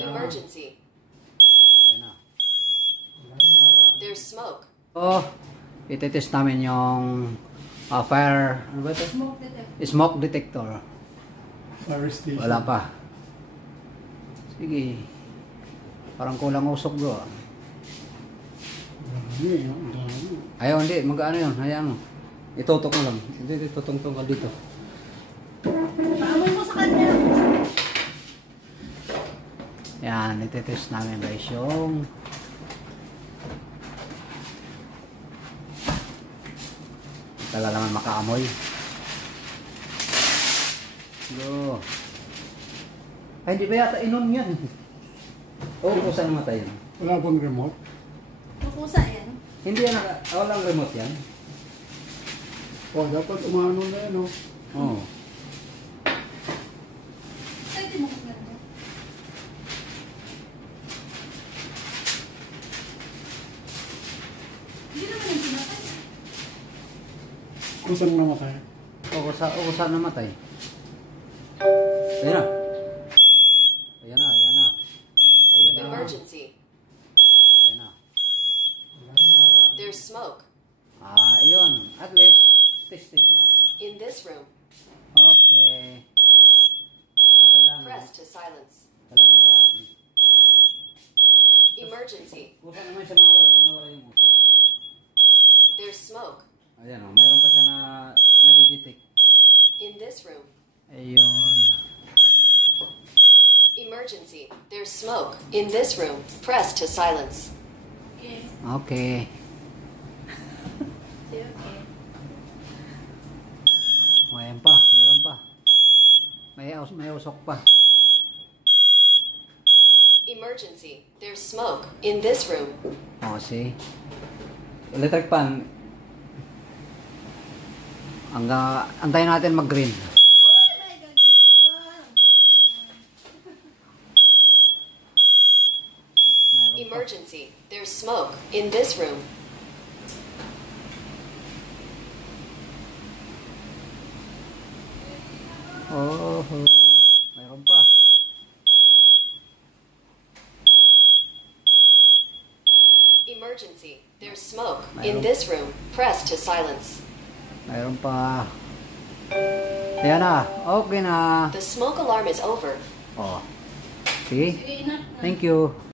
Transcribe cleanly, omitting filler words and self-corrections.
Emergency. Ayan na. There's smoke. So, itetest namin yung fire, ano ba ito? Smoke detector. Fire station. Wala pa. Sige. Parang kulang usok bro. Ayaw, hindi. Mag-ano yun. Hayaan mo. Itutok mo lang. Hindi, itutong-tong ka dito. Paamoy mo sa kanya. Yan, itetest namin guys yung tagal naman makaamoy. Go. Ay, hindi ba yata inom yan? Oo, kung saan namatay yan? Wala bang remote? Kukusa yan. Hindi yan, walang remote yan? O, dapat umano na yan, o. Oo. Ay, di mo kasi ganda. Hindi naman yung sinapay. Kung saan namatay? O, kung saan namatay? Ayan na. Ayan na, ayan na. Ayan na. Emergency. Ayan na. There's smoke. Ayun. At least, tested na. In this room. Okay. Kailangan. Press to silence. Kailangan marami. Emergency. Kung saan naman siya mawala pag nawala yung usok. There's smoke. Ayan o, mayroon pa siya na nadidetect. In this room. Ayun. Emergency. There's smoke. In this room. Press to silence. Okay. Okay. Okay. Ayan pa, mayroon pa. May usok pa. Emergency. There's smoke. In this room. O, see? Electric pan. Antayin natin mag-green. Uy, may gagas ka. Mayroon pa. Emergency. There's smoke. In this room. Oh, mayroon pa. Emergency. There's smoke. In this room. Press to silence. Mayroon pa. Ayan na. Okay na. The smoke alarm is over. Oh. See? Sige, enough na. Thank you.